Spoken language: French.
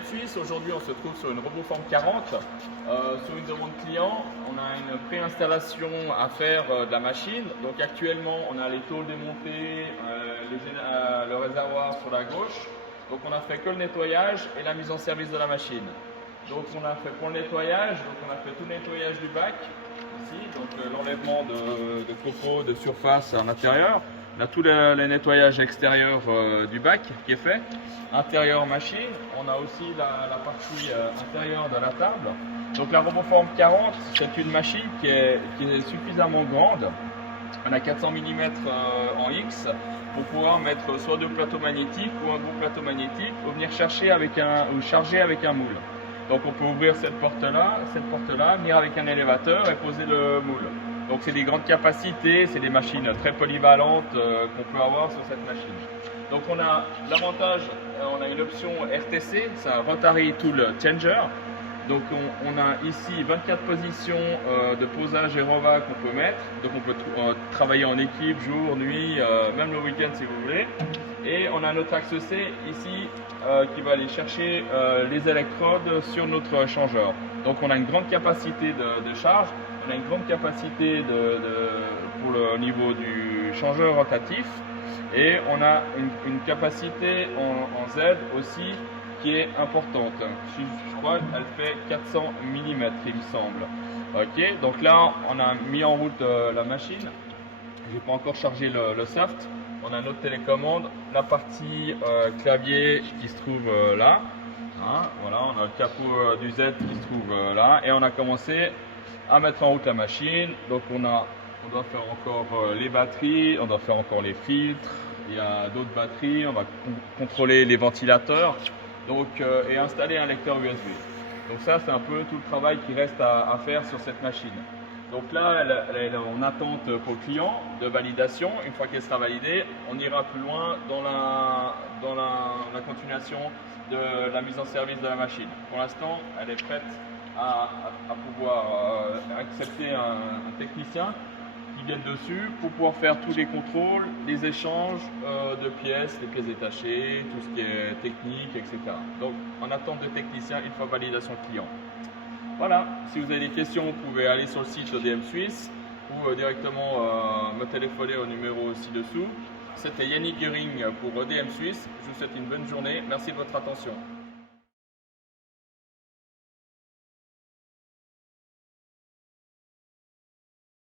EDM Suisse. Aujourd'hui, on se trouve sur une RoboForm 40. Sur une demande client, on a une préinstallation à faire de la machine. Donc actuellement, on a les tôles démontées, le réservoir sur la gauche. Donc on a fait que le nettoyage et la mise en service de la machine. Donc on a fait pour le nettoyage, on a fait tout le nettoyage du bac ici, donc l'enlèvement de copeaux, de surface à l'intérieur. On a tout le nettoyage extérieur du bac qui est fait. Intérieur machine, on a aussi la partie intérieure de la table. Donc la RoboForm 40, c'est une machine qui est suffisamment grande. On a 400 mm en X pour pouvoir mettre soit deux plateaux magnétiques ou un gros plateau magnétique ou venir chercher ou charger avec un moule. Donc on peut ouvrir cette porte-là, venir avec un élévateur et poser le moule. Donc c'est des grandes capacités, c'est des machines très polyvalentes qu'on peut avoir sur cette machine. Donc on a l'avantage, on a une option RTC, c'est un Rotary Tool Changer. Donc on a ici 24 positions de posage et reva qu'on peut mettre. Donc on peut travailler en équipe, jour, nuit, même le week-end si vous voulez. Et on a notre axe C ici qui va aller chercher les électrodes sur notre changeur. Donc on a une grande capacité de charge, on a une grande capacité pour le niveau du changeur rotatif. Et on a une capacité en Z aussi qui est importante. Je crois qu'elle fait 400 mm il me semble. Ok, donc là on a mis en route la machine. Je n'ai pas encore chargé le soft. On a notre télécommande, la partie clavier qui se trouve là. Hein, voilà, on a le capot du Z qui se trouve là. Et on a commencé à mettre en route la machine. Donc on doit faire encore les batteries, on doit faire encore les filtres. Il y a d'autres batteries, on va contrôler les ventilateurs. Donc, et installer un lecteur USB. Donc ça, c'est un peu tout le travail qui reste à faire sur cette machine. Donc là, elle est en attente pour le client de validation. Une fois qu'elle sera validée, on ira plus loin dans la continuation de la mise en service de la machine. Pour l'instant, elle est prête à pouvoir accepter un technicien qui viennent dessus pour pouvoir faire tous les contrôles, les échanges de pièces, les pièces détachées, tout ce qui est technique, etc. Donc en attente de technicien une fois validation client. Voilà, si vous avez des questions, vous pouvez aller sur le site EDM Suisse ou directement me téléphoner au numéro ci-dessous. C'était Yannick Gering pour EDM Suisse. Je vous souhaite une bonne journée. Merci de votre attention.